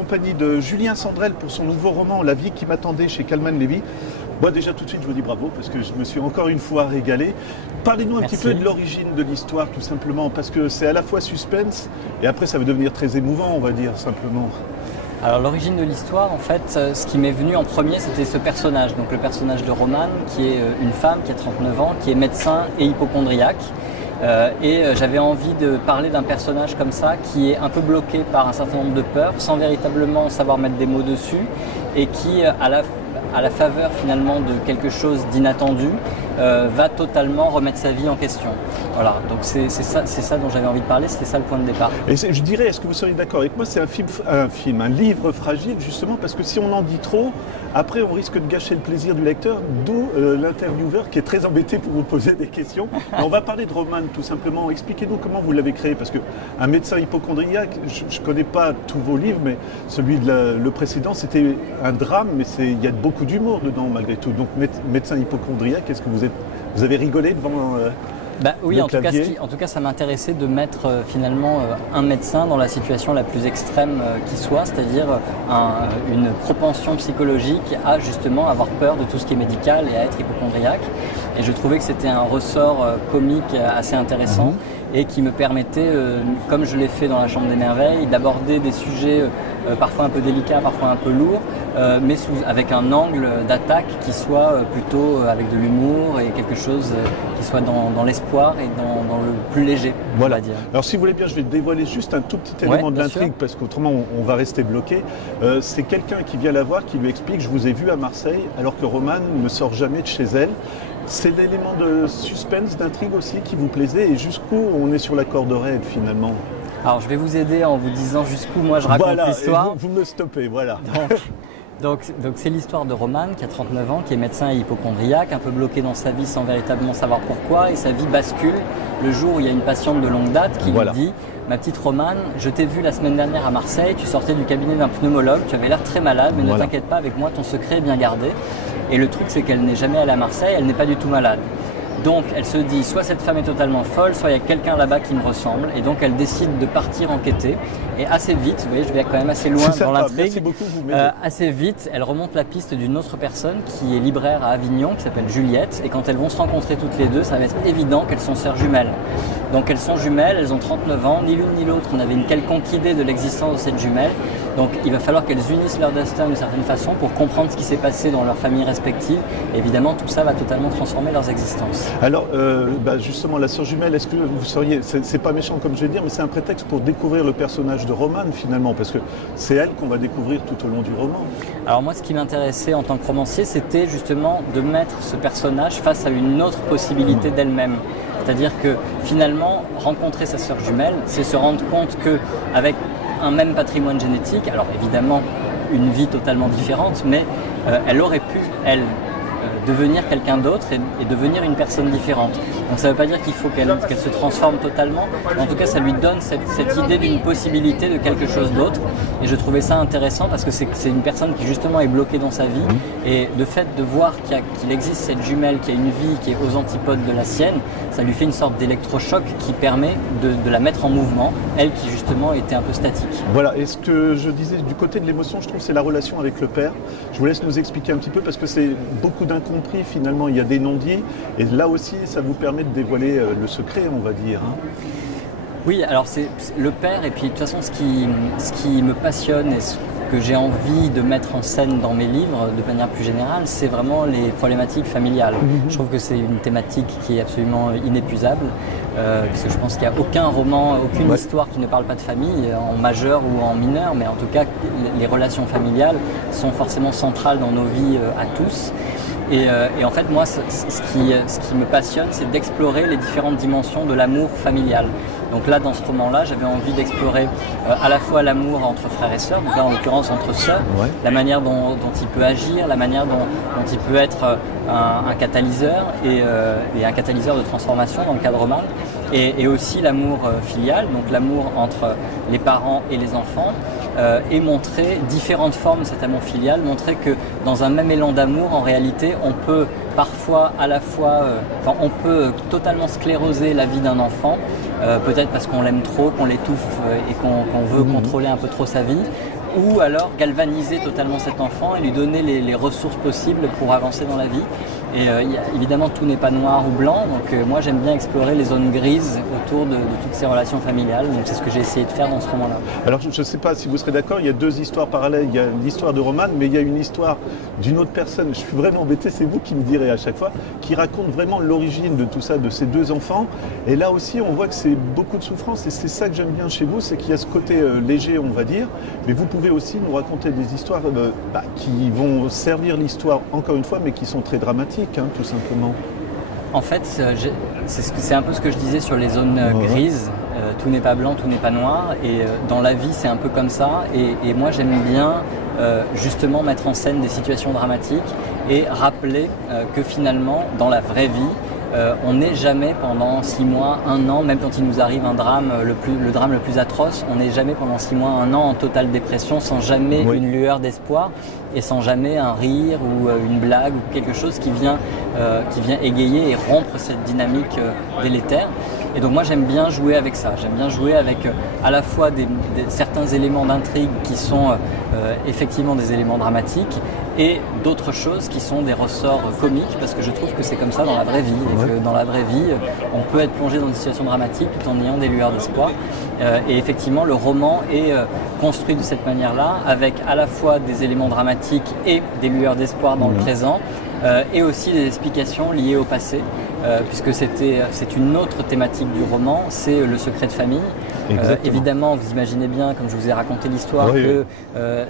compagnie de Julien Sandrel pour son nouveau roman La vie qui m'attendait chez Calman Levy. Moi déjà tout de suite je vous dis bravo parce que je me suis encore une fois régalé. Parlez-nous un petit peu de l'origine de l'histoire tout simplement parce que c'est à la fois suspense et après ça va devenir très émouvant on va dire simplement. Alors l'origine de l'histoire, en fait, ce qui m'est venu en premier, c'était ce personnage. Donc le personnage de Romane, qui est une femme qui a 39 ans, qui est médecin et hypocondriaque. J'avais envie de parler d'un personnage comme ça, qui est un peu bloqué par un certain nombre de peurs, sans véritablement savoir mettre des mots dessus, et qui, à la faveur finalement de quelque chose d'inattendu, va totalement remettre sa vie en question. Voilà, donc c'est ça dont j'avais envie de parler, c'était ça le point de départ. Et je dirais, est-ce que vous seriez d'accord avec moi, c'est un livre fragile justement parce que si on en dit trop, après on risque de gâcher le plaisir du lecteur, d'où l'intervieweur qui est très embêté pour vous poser des questions. Mais on va parler de Romane tout simplement. Expliquez-nous comment vous l'avez créé parce qu'un médecin hypocondriaque, je ne connais pas tous vos livres, mais celui de le précédent c'était un drame, mais il y a beaucoup d'humour dedans malgré tout. Donc médecin hypocondriaque, est-ce que vous avez rigolé devant oui, en tout cas, ça m'intéressait de mettre finalement un médecin dans la situation la plus extrême qui soit, c'est-à-dire une propension psychologique à justement avoir peur de tout ce qui est médical et à être hypocondriaque. Et je trouvais que c'était un ressort comique assez intéressant et qui me permettait, comme je l'ai fait dans La Chambre des Merveilles, d'aborder des sujets parfois un peu délicats, parfois un peu lourds, mais avec un angle d'attaque qui soit plutôt avec de l'humour et quelque chose qui soit dans l'espoir et dans le plus léger, voilà. On va dire. Alors si vous voulez bien, je vais dévoiler juste un tout petit élément de l'intrigue parce qu'autrement on va rester bloqué. C'est quelqu'un qui vient la voir, qui lui explique « je vous ai vu à Marseille » alors que Romane ne sort jamais de chez elle. C'est l'élément de suspense, d'intrigue aussi qui vous plaisait et jusqu'où on est sur la corde raide finalement. Alors je vais vous aider en vous disant jusqu'où moi je raconte l'histoire. Voilà, vous me stoppez, voilà. Donc c'est l'histoire de Romane qui a 39 ans, qui est médecin et hypocondriaque, un peu bloqué dans sa vie sans véritablement savoir pourquoi et sa vie bascule le jour où il y a une patiente de longue date qui lui dit « Ma petite Romane, je t'ai vue la semaine dernière à Marseille, tu sortais du cabinet d'un pneumologue, tu avais l'air très malade, mais ne t'inquiète pas, avec moi ton secret est bien gardé. » Et le truc c'est qu'elle n'est jamais allée à Marseille, elle n'est pas du tout malade. Donc elle se dit, soit cette femme est totalement folle, soit il y a quelqu'un là-bas qui me ressemble. Et donc elle décide de partir enquêter. Et assez vite, vous voyez, je vais quand même assez loin dans l'intrigue. Merci beaucoup, vous m'aidez. Assez vite, elle remonte la piste d'une autre personne qui est libraire à Avignon, qui s'appelle Juliette. Et quand elles vont se rencontrer toutes les deux, ça va être évident qu'elles sont sœurs jumelles. Donc elles sont jumelles, elles ont 39 ans, ni l'une ni l'autre n'avait une quelconque idée de l'existence de cette jumelle. Donc il va falloir qu'elles unissent leur destin d'une certaine façon pour comprendre ce qui s'est passé dans leurs familles respectives. Et évidemment, tout ça va totalement transformer leurs existences. Alors, justement, la sœur jumelle, est-ce que vous seriez, c'est pas méchant comme je vais dire, mais c'est un prétexte pour découvrir le personnage de Romane finalement, parce que c'est elle qu'on va découvrir tout au long du roman. Alors moi, ce qui m'intéressait en tant que romancier, c'était justement de mettre ce personnage face à une autre possibilité d'elle-même. C'est-à-dire que finalement, rencontrer sa sœur jumelle, c'est se rendre compte qu'avec un même patrimoine génétique, alors évidemment une vie totalement différente, mais elle aurait pu, elle, devenir quelqu'un d'autre et devenir une personne différente. Donc ça ne veut pas dire qu'il faut qu'elle se transforme totalement, mais en tout cas ça lui donne cette idée d'une possibilité de quelque chose d'autre. Et je trouvais ça intéressant parce que c'est une personne qui justement est bloquée dans sa vie et le fait de voir qu'il existe cette jumelle qui a une vie qui est aux antipodes de la sienne, ça lui fait une sorte d'électrochoc qui permet de la mettre en mouvement, elle qui justement était un peu statique. Voilà, et ce que je disais du côté de l'émotion, je trouve c'est la relation avec le père. Je vous laisse nous expliquer un petit peu parce que c'est beaucoup d'incompris finalement, il y a des non-dits et là aussi ça vous permet de dévoiler le secret on va dire. Oui, alors c'est le père et puis de toute façon ce qui me passionne et ce que j'ai envie de mettre en scène dans mes livres de manière plus générale, c'est vraiment les problématiques familiales. Je trouve que c'est une thématique qui est absolument inépuisable parce que je pense qu'il n'y a aucun roman, aucune histoire qui ne parle pas de famille, en majeur ou en mineur, mais en tout cas les relations familiales sont forcément centrales dans nos vies à tous. Et en fait, moi, ce qui me passionne, c'est d'explorer les différentes dimensions de l'amour familial. Donc là, dans ce roman-là, j'avais envie d'explorer à la fois l'amour entre frères et sœurs, donc là, en l'occurrence, entre sœurs, la manière dont il peut agir, la manière dont il peut être un catalyseur et un catalyseur de transformation dans le cas de Romane, et aussi l'amour filial, donc l'amour entre les parents et les enfants, et montrer différentes formes de cet amour filial, montrer que dans un même élan d'amour, en réalité, on peut parfois à la fois, on peut totalement scléroser la vie d'un enfant, peut-être parce qu'on l'aime trop, qu'on l'étouffe et qu'on veut contrôler un peu trop sa vie, ou alors galvaniser totalement cet enfant et lui donner les ressources possibles pour avancer dans la vie. Et évidemment, tout n'est pas noir ou blanc, donc moi j'aime bien explorer les zones grises autour de toutes ces relations familiales, donc c'est ce que j'ai essayé de faire dans ce roman-là. Alors je ne sais pas si vous serez d'accord, il y a deux histoires parallèles, il y a l'histoire de Roman, mais il y a une histoire d'une autre personne, je suis vraiment embêté, c'est vous qui me direz à chaque fois, qui raconte vraiment l'origine de tout ça, de ces deux enfants, et là aussi on voit que c'est beaucoup de souffrance, et c'est ça que j'aime bien chez vous, c'est qu'il y a ce côté léger on va dire, mais vous pouvez aussi nous raconter des histoires qui vont servir l'histoire encore une fois, mais qui sont très dramatiques. Tout simplement. En fait, c'est un peu ce que je disais sur les zones grises. Tout n'est pas blanc, tout n'est pas noir. Et dans la vie, c'est un peu comme ça. Et moi, j'aime bien justement mettre en scène des situations dramatiques et rappeler que finalement, dans la vraie vie, on n'est jamais pendant 6 mois, 1 an, même quand il nous arrive un drame, le drame le plus atroce, on n'est jamais pendant 6 mois, 1 an en totale dépression, sans jamais une lueur d'espoir et sans jamais un rire ou une blague ou quelque chose qui vient égayer et rompre cette dynamique délétère. Et donc moi j'aime bien jouer avec ça, j'aime bien jouer avec à la fois certains éléments d'intrigue qui sont effectivement des éléments dramatiques et d'autres choses qui sont des ressorts comiques parce que je trouve que c'est comme ça dans la vraie vie et que dans la vraie vie on peut être plongé dans une situation dramatique tout en ayant des lueurs d'espoir et effectivement le roman est construit de cette manière-là avec à la fois des éléments dramatiques et des lueurs d'espoir dans le présent et aussi des explications liées au passé puisque c'est une autre thématique du roman, c'est le secret de famille. Évidemment, vous imaginez bien, comme je vous ai raconté l'histoire, que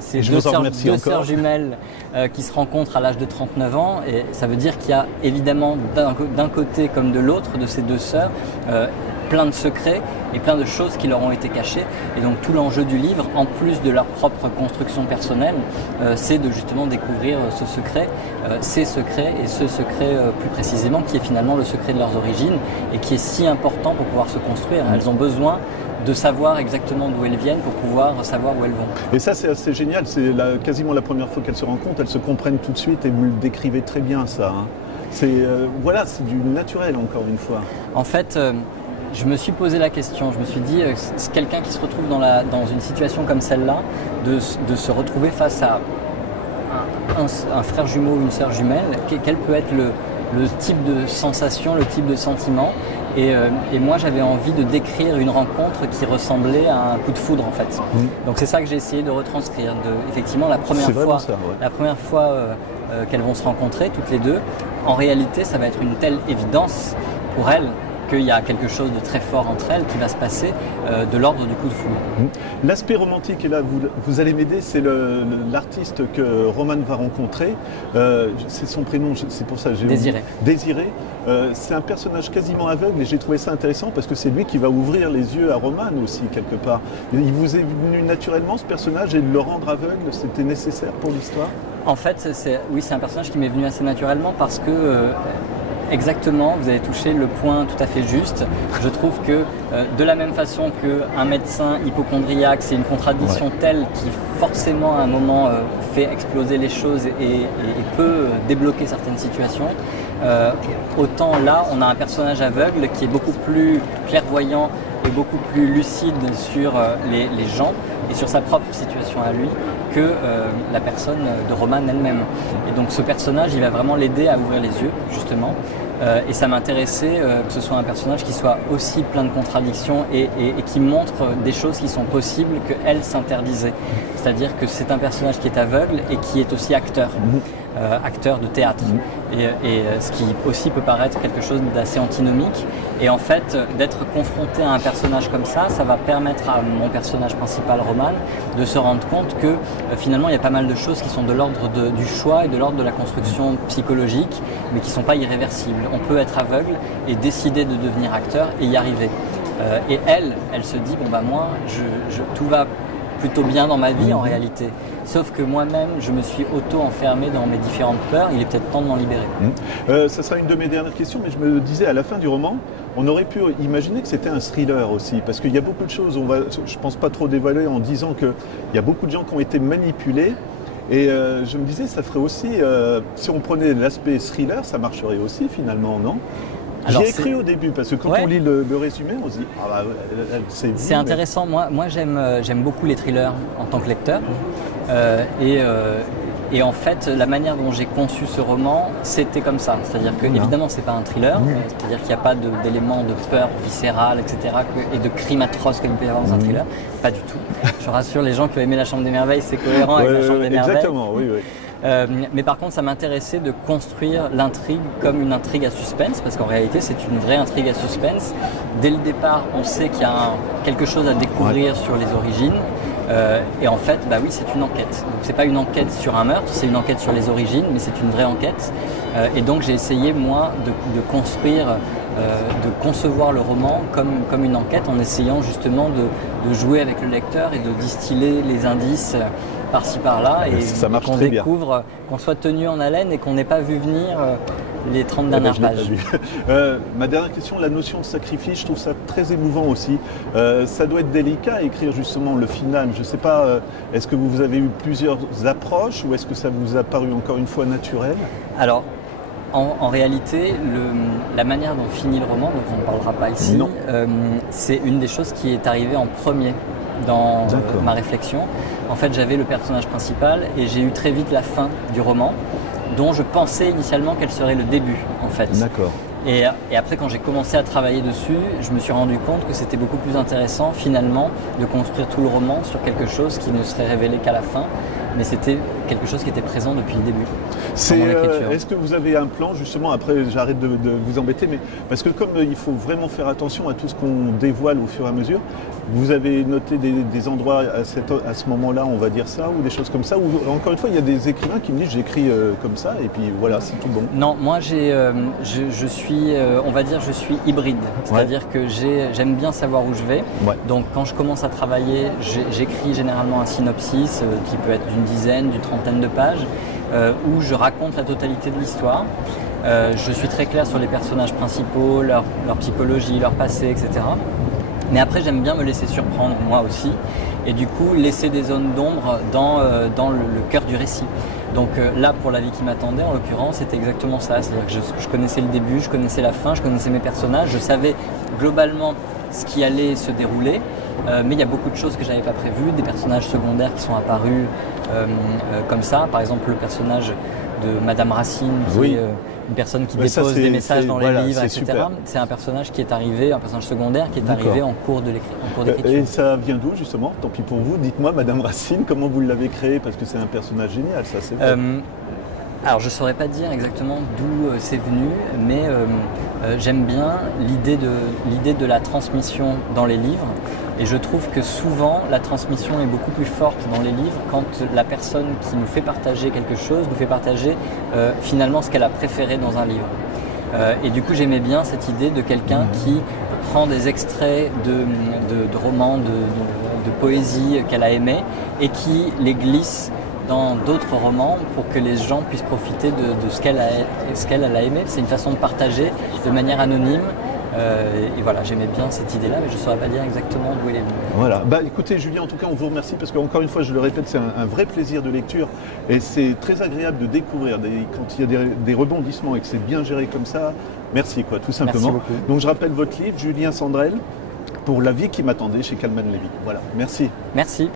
c'est deux sœurs jumelles qui se rencontrent à l'âge de 39 ans. Et ça veut dire qu'il y a évidemment d'un côté comme de l'autre de ces deux sœurs plein de secrets et plein de choses qui leur ont été cachées. Et donc tout l'enjeu du livre, en plus de leur propre construction personnelle, c'est de justement découvrir ces secrets et ce secret plus précisément qui est finalement le secret de leurs origines et qui est si important pour pouvoir se construire. Elles ont besoin de savoir exactement d'où elles viennent pour pouvoir savoir où elles vont. Et ça c'est assez génial, c'est quasiment la première fois qu'elles se rencontrent, elles se comprennent tout de suite et vous le décrivez très bien ça. C'est du naturel encore une fois. En fait, je me suis posé la question, je me suis dit, c'est quelqu'un qui se retrouve dans une situation comme celle-là, de se retrouver face à un frère jumeau ou une sœur jumelle, quel peut être le type de sensation, le type de sentiment. Et moi j'avais envie de décrire une rencontre qui ressemblait à un coup de foudre en fait. Donc c'est ça que j'ai essayé de retranscrire. Effectivement la première fois qu'elles vont se rencontrer toutes les deux, en réalité ça va être une telle évidence pour elles qu'il y a quelque chose de très fort entre elles qui va se passer de l'ordre du coup de foudre. L'aspect romantique, et là vous allez m'aider, c'est l'artiste que Roman va rencontrer. C'est son prénom, c'est pour ça que j'ai Désiré. Désiré. C'est un personnage quasiment aveugle et j'ai trouvé ça intéressant parce que c'est lui qui va ouvrir les yeux à Roman aussi quelque part. Il vous est venu naturellement ce personnage et de le rendre aveugle, c'était nécessaire pour l'histoire? En fait, c'est un personnage qui m'est venu assez naturellement parce que exactement, vous avez touché le point tout à fait juste. Je trouve que de la même façon qu'un médecin hypocondriaque, c'est une contradiction telle qui forcément à un moment fait exploser les choses et peut débloquer certaines situations, autant là on a un personnage aveugle qui est beaucoup plus clairvoyant et beaucoup plus lucide sur les gens et sur sa propre situation à lui que la personne de Roman elle-même. Et donc ce personnage, il va vraiment l'aider à ouvrir les yeux, justement. Et ça m'intéressait que ce soit un personnage qui soit aussi plein de contradictions et qui montre des choses qui sont possibles qu'elle s'interdisait. C'est-à-dire que c'est un personnage qui est aveugle et qui est aussi acteur. Acteur de théâtre et ce qui aussi peut paraître quelque chose d'assez antinomique et en fait d'être confronté à un personnage comme ça va permettre à mon personnage principal Roman de se rendre compte que finalement il y a pas mal de choses qui sont de l'ordre du choix et de l'ordre de la construction psychologique mais qui ne sont pas irréversibles. On peut être aveugle et décider de devenir acteur et y arriver et elle se dit bon bah moi tout va plutôt bien dans ma vie en réalité. Sauf que moi-même, je me suis auto-enfermé dans mes différentes peurs. Il est peut-être temps de m'en libérer. Ça sera une de mes dernières questions, mais je me disais à la fin du roman, on aurait pu imaginer que c'était un thriller aussi, parce qu'il y a beaucoup de choses, je ne pense pas trop dévoiler en disant qu'il y a beaucoup de gens qui ont été manipulés. Et je me disais, ça ferait aussi, si on prenait l'aspect thriller, ça marcherait aussi finalement, non ? Alors, J'ai écrit au début, parce que quand Ouais. on lit le résumé, on se dit « Ah bah, c'est C'est intéressant. Moi j'aime beaucoup les thrillers en tant que lecteur. Et en fait, la manière dont j'ai conçu ce roman, c'était comme ça. C'est-à-dire que, évidemment, c'est pas un thriller. C'est-à-dire qu'il n'y a pas d'éléments de peur viscérale, etc. Et de crime atroce comme il peut y avoir dans un thriller. Pas du tout. Je rassure les gens qui ont aimé La Chambre des Merveilles, c'est cohérent avec La Chambre des Merveilles. Exactement, oui. Mais par contre, ça m'intéressait de construire l'intrigue comme une intrigue à suspense, parce qu'en réalité, c'est une vraie intrigue à suspense. Dès le départ, on sait qu'il y a quelque chose à découvrir sur les origines. Et en fait, bah oui, c'est une enquête. Donc c'est pas une enquête sur un meurtre, c'est une enquête sur les origines, mais c'est une vraie enquête. Et donc j'ai essayé, moi, de construire, de concevoir le roman comme une enquête, en essayant justement de jouer avec le lecteur et de distiller les indices par-ci par-là, et ça marche qu'on très bien. découvre, qu'on soit tenu en haleine et qu'on n'ait pas vu venir les 30 dernières Je l'ai pas pages. vu. Ma dernière question, la notion de sacrifice, je trouve ça très émouvant aussi. Ça doit être délicat à écrire justement le final. Je ne sais pas, est-ce que vous avez eu plusieurs approches ou est-ce que ça vous a paru encore une fois naturel? Alors, en réalité, la manière dont finit le roman, dont on ne parlera pas ici, c'est une des choses qui est arrivée en premier dans ma réflexion. En fait, j'avais le personnage principal et j'ai eu très vite la fin du roman, dont je pensais initialement qu'elle serait le début, en fait. D'accord. Et après, quand j'ai commencé à travailler dessus, je me suis rendu compte que c'était beaucoup plus intéressant, finalement, de construire tout le roman sur quelque chose qui ne serait révélé qu'à la fin. Mais c'était quelque chose qui était présent depuis le début. Est-ce que vous avez un plan, justement, après j'arrête de vous embêter, mais parce que comme il faut vraiment faire attention à tout ce qu'on dévoile au fur et à mesure, vous avez noté des endroits à ce moment-là, on va dire ça, ou des choses comme ça, ou encore une fois, il y a des écrivains qui me disent j'écris comme ça, et puis voilà, c'est tout bon. Non, moi je suis, on va dire, je suis hybride. C'est-à-dire que j'aime bien savoir où je vais. Ouais. Donc quand je commence à travailler, j'écris généralement un synopsis qui peut être d'une dizaine, d'une trentaine de pages, où je raconte la totalité de l'histoire. Je suis très clair sur les personnages principaux, leur psychologie, leur passé, etc. Mais après, j'aime bien me laisser surprendre, moi aussi, et du coup, laisser des zones d'ombre dans le cœur du récit. Donc là, pour La vie qui m'attendait, en l'occurrence, c'était exactement ça. C'est-à-dire que je connaissais le début, je connaissais la fin, je connaissais mes personnages, je savais globalement ce qui allait se dérouler, mais il y a beaucoup de choses que je n'avais pas prévues, des personnages secondaires qui sont apparus comme ça. Par exemple, le personnage de Madame Racine, qui est une personne qui dépose des messages dans les livres, etc. C'est un personnage qui est arrivé, un personnage secondaire qui est arrivé en cours d'écriture. Et ça vient d'où, justement? Tant pis pour vous, dites-moi, Madame Racine, comment vous l'avez créé? Parce que c'est un personnage génial, ça, c'est vrai. Alors, je ne saurais pas dire exactement d'où c'est venu, mais j'aime bien l'idée de la transmission dans les livres. Et je trouve que souvent, la transmission est beaucoup plus forte dans les livres quand la personne qui nous fait partager quelque chose nous fait partager finalement ce qu'elle a préféré dans un livre. Et du coup, j'aimais bien cette idée de quelqu'un qui prend des extraits de romans, de poésie qu'elle a aimé et qui les glisse dans d'autres romans pour que les gens puissent profiter de ce qu'elle a aimé. C'est une façon de partager de manière anonyme. Et voilà, j'aimais bien cette idée-là, mais je ne saurais pas dire exactement d'où elle est venue. Voilà. Bah, écoutez, Julien, en tout cas, on vous remercie parce qu'encore une fois, je le répète, c'est un vrai plaisir de lecture et c'est très agréable de découvrir quand il y a des rebondissements et que c'est bien géré comme ça. Merci, quoi, tout simplement. Merci beaucoup. Donc, je rappelle votre livre, Julien Sandrel, pour La vie qui m'attendait chez Calman Levy. Voilà, merci. Merci.